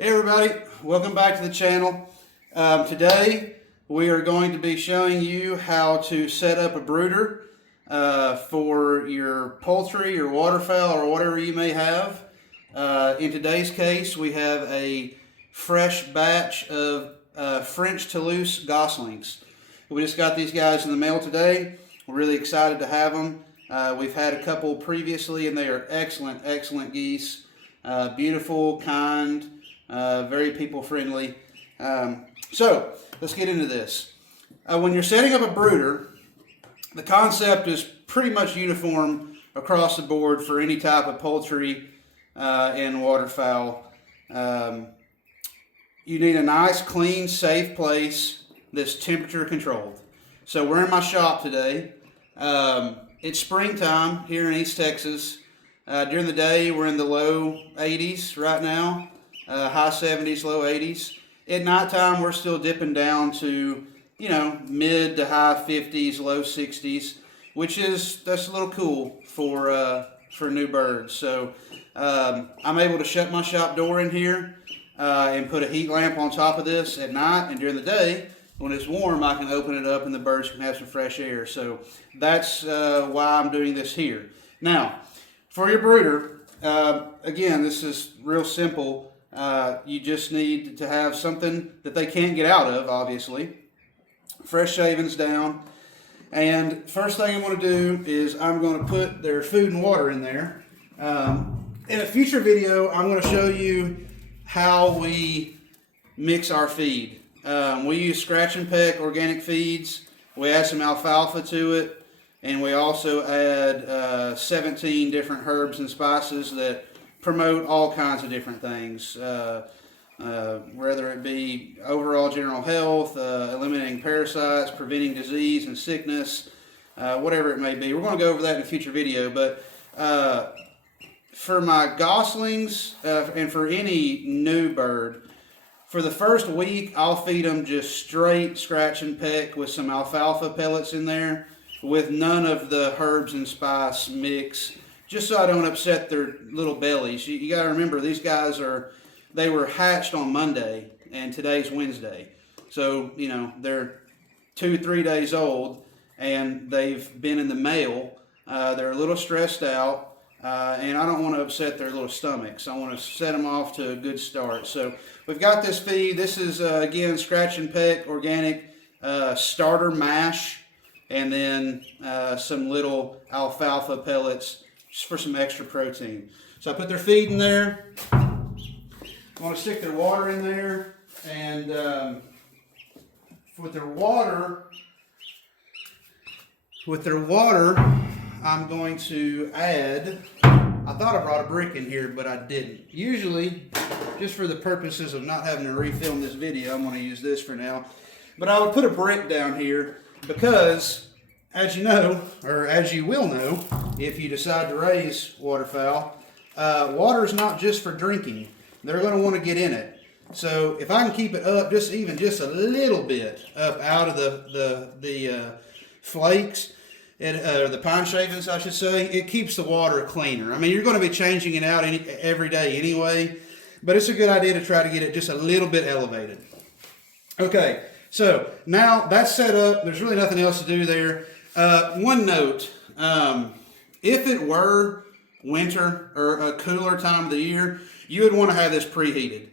Hey everybody, welcome back to the channel. Today we are going to be showing you how to set up a brooder for your poultry, your waterfowl, or whatever you may have. In today's case, we have a fresh batch of French Toulouse goslings. We just got these guys in the mail today. We're really excited to have them. We've had a couple previously and they are excellent geese. Beautiful, kind, very people friendly. So let's get into this. When you're setting up a brooder, the concept is pretty much uniform across the board for any type of poultry and waterfowl. You need a nice, clean, safe place that's temperature controlled. So we're in my shop today. It's springtime here in East Texas. During the day, we're in the low 80s right now, high 70s, low 80s. At nighttime, we're still dipping down to, mid to high 50s, low 60s, that's a little cool for new birds. So I'm able to shut my shop door in here and put a heat lamp on top of this at night, and during the day, when it's warm, I can open it up and the birds can have some fresh air. So that's why I'm doing this here. Now, for your brooder, again, this is real simple. You just need to have something that they can't get out of, obviously. Fresh shavings down. And first thing I'm going to do is I'm going to put their food and water in there. In a future video, I'm going to show you how we mix our feed. We use scratch and peck organic feeds. We add some alfalfa to it. And we also add 17 different herbs and spices that promote all kinds of different things, whether it be overall general health, eliminating parasites, preventing disease and sickness, whatever it may be. We're going to go over that in a future video, but for my goslings and for any new bird, for the first week, I'll feed them just straight scratch and peck with some alfalfa pellets in there, with none of the herbs and spice mix, just so I don't upset their little bellies. You got to remember, these guys they were hatched on Monday, and today's Wednesday. So, they're 2-3 days old, and they've been in the mail. They're a little stressed out, and I don't want to upset their little stomachs. I want to set them off to a good start. So we've got this feed. This is, again, scratch and peck organic starter mash. And then some little alfalfa pellets just for some extra protein. So I put their feed in there. I'm going to stick their water in there. And with their water, I'm going to add, I thought I brought a brick in here, but I didn't. Usually, just for the purposes of not having to refilm this video, I'm going to use this for now. But I would put a brick down here, because, as you know, or as you will know, if you decide to raise waterfowl, water is not just for drinking. They're going to want to get in it. So if I can keep it up just a little bit up out of the flakes, or the pine shavings, I should say, it keeps the water cleaner. I mean, you're going to be changing it out every day anyway, but it's a good idea to try to get it just a little bit elevated. Okay. So now that's set up. There's really nothing else to do there. One note, if it were winter or a cooler time of the year, you would want to have this preheated.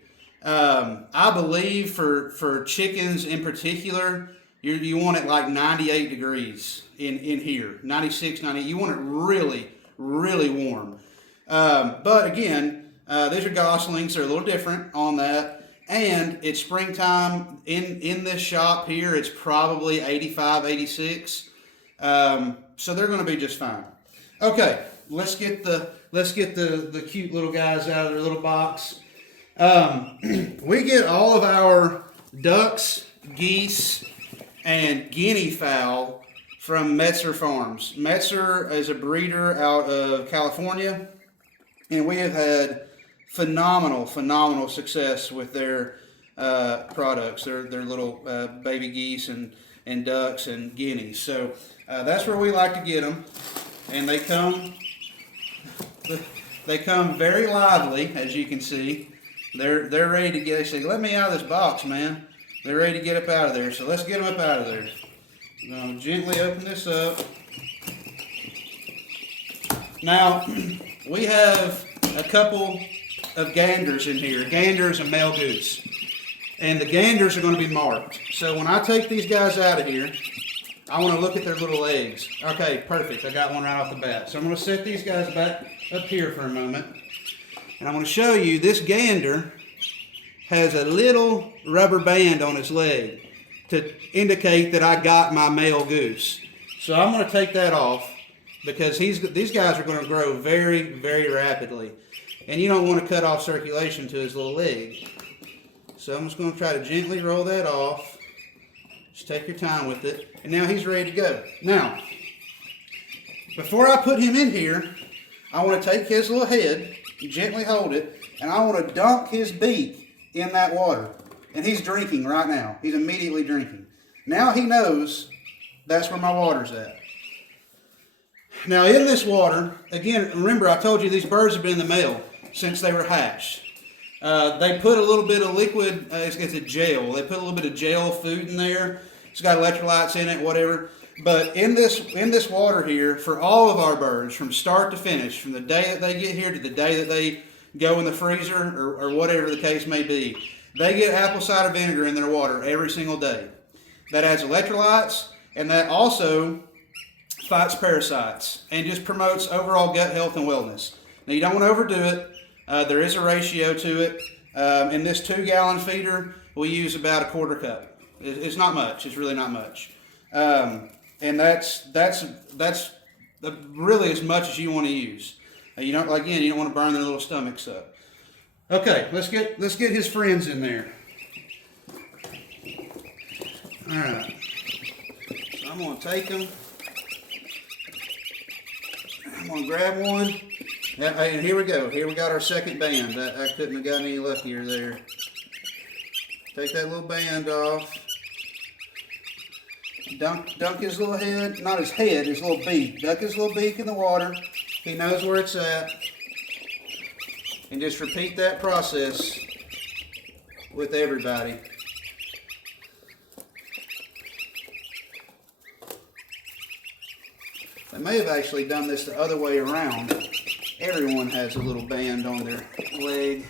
I believe for chickens in particular, you want it like 98 degrees in here, 96, 90. You want it really, really warm. But again, these are goslings. They're a little different on that. And it's springtime in this shop here. It's probably 85, 86. So they're going to be just fine. Okay, let's get the cute little guys out of their little box. We get all of our ducks, geese, and guinea fowl from Metzer Farms. Metzer is a breeder out of California, and we have had phenomenal success with their products, their little baby geese and ducks and guineas. So that's where we like to get them, and they come very lively, as you can see. They're ready to get. They say, "Let me out of this box, man." They're ready to get up out of there. So let's get them up out of there. I'm going to gently open this up. Now, we have a couple of ganders in here. A gander is a male goose. And the ganders are going to be marked. So when I take these guys out of here, I want to look at their little eggs. Okay, perfect. I got one right off the bat. So I'm going to set these guys back up here for a moment. And I'm going to show you this gander has a little rubber band on his leg to indicate that I got my male goose. So I'm going to take that off because these guys are going to grow very, very rapidly. And you don't want to cut off circulation to his little leg. So I'm just going to try to gently roll that off. Just take your time with it. And now he's ready to go. Now, before I put him in here, I want to take his little head, gently hold it, and I want to dunk his beak in that water. And he's drinking right now. He's immediately drinking. Now he knows that's where my water's at. Now in this water, again, remember I told you these birds have been in the male since they were hatched. They put a little bit of liquid, it's a gel. They put a little bit of gel food in there. It's got electrolytes in it, whatever. But in this water here, for all of our birds, from start to finish, from the day that they get here to the day that they go in the freezer or whatever the case may be, they get apple cider vinegar in their water every single day. That adds electrolytes, and that also fights parasites and just promotes overall gut health and wellness. Now you don't want to overdo it. There is a ratio to it. In this 2-gallon feeder, we use about a quarter cup. It's not much. It's really not much. And that's really as much as you want to use. You don't want to burn their little stomachs up. Okay, let's get his friends in there. All right. So I'm going to take them. I'm going to grab one. And here we go. Here we got our second band. I couldn't have gotten any luckier there. Take that little band off. Dunk his little head, not his head, his little beak. Dunk his little beak in the water. He knows where it's at. And just repeat that process with everybody. They may have actually done this the other way around. Everyone has a little band on their leg.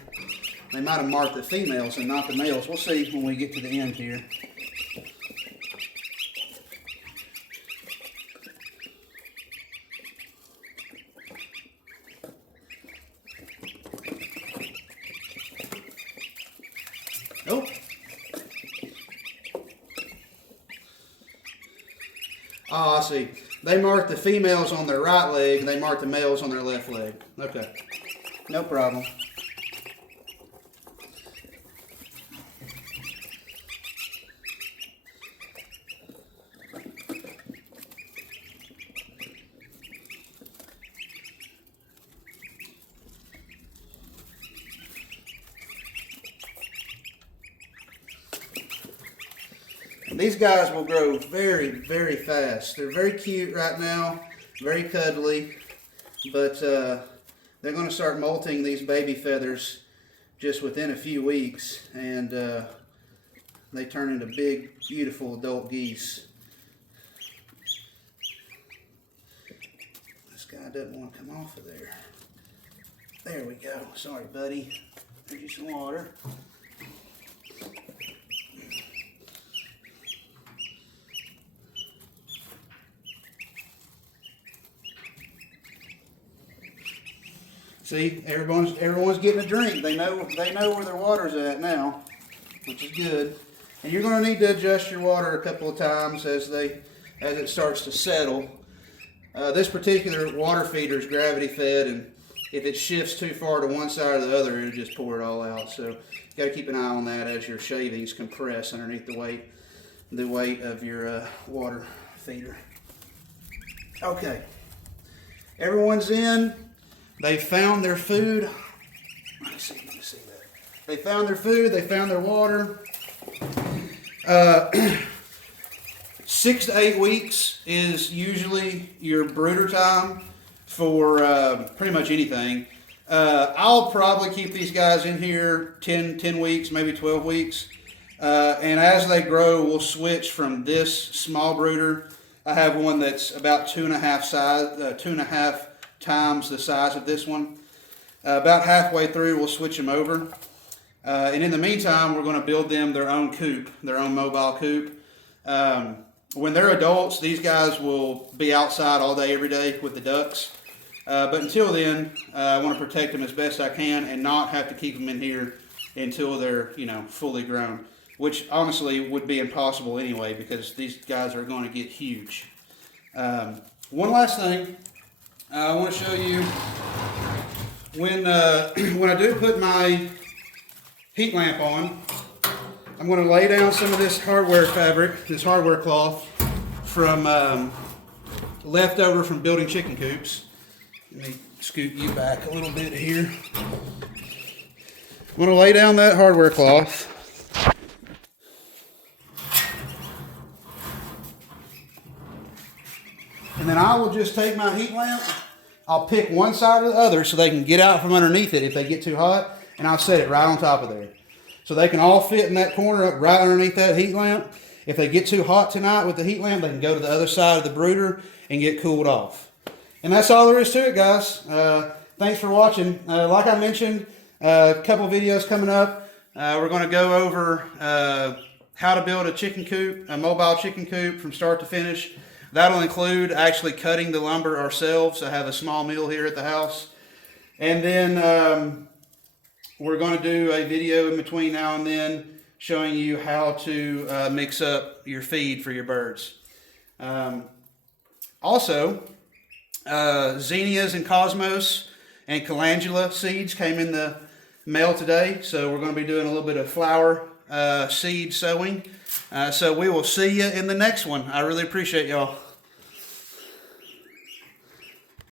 They might have marked the females and not the males. We'll see when we get to the end here. Oh. Oh, I see. They mark the females on their right leg, and they mark the males on their left leg. Okay. No problem. These guys will grow very, very fast. They're very cute right now, very cuddly, but they're going to start molting these baby feathers just within a few weeks, and they turn into big, beautiful adult geese. This guy doesn't want to come off of there. There we go. Sorry, buddy. There's you some water. See, everyone's getting a drink. They know where their water's at now, which is good. And you're going to need to adjust your water a couple of times as it starts to settle. This particular water feeder is gravity fed, and if it shifts too far to one side or the other, it'll just pour it all out. So you got to keep an eye on that as your shavings compress underneath the weight of your water feeder. Okay, everyone's in. They found their food. Let me see that. They found their food. They found their water. 6 to 8 weeks is usually your brooder time for pretty much anything. I'll probably keep these guys in here 10 weeks, maybe 12 weeks. And as they grow, we'll switch from this small brooder. I have one that's about 2.5 times the size of this one. About halfway through, we'll switch them over. And in the meantime, we're going to build them their own coop, their own mobile coop. When they're adults, these guys will be outside all day, every day with the ducks. But until then, I want to protect them as best I can and not have to keep them in here until they're, fully grown, which honestly would be impossible anyway because these guys are going to get huge. One last thing, I want to show you when I do put my heat lamp on, I'm going to lay down some of this hardware fabric, this hardware cloth from leftover from building chicken coops. Let me scoot you back a little bit here. I'm going to lay down that hardware cloth. And then I will just take my heat lamp, I'll pick one side or the other so they can get out from underneath it if they get too hot, and I'll set it right on top of there. So they can all fit in that corner up right underneath that heat lamp. If they get too hot tonight with the heat lamp, they can go to the other side of the brooder and get cooled off. And that's all there is to it, guys. Thanks for watching. Like I mentioned, a couple videos coming up. We're going to go over how to build a chicken coop, a mobile chicken coop from start to finish. That'll include actually cutting the lumber ourselves. I have a small mill here at the house. And then we're going to do a video in between now and then showing you how to mix up your feed for your birds. Also, zinnias and cosmos and calendula seeds came in the mail today. So we're going to be doing a little bit of flower seed sowing. So we will see you in the next one. I really appreciate y'all.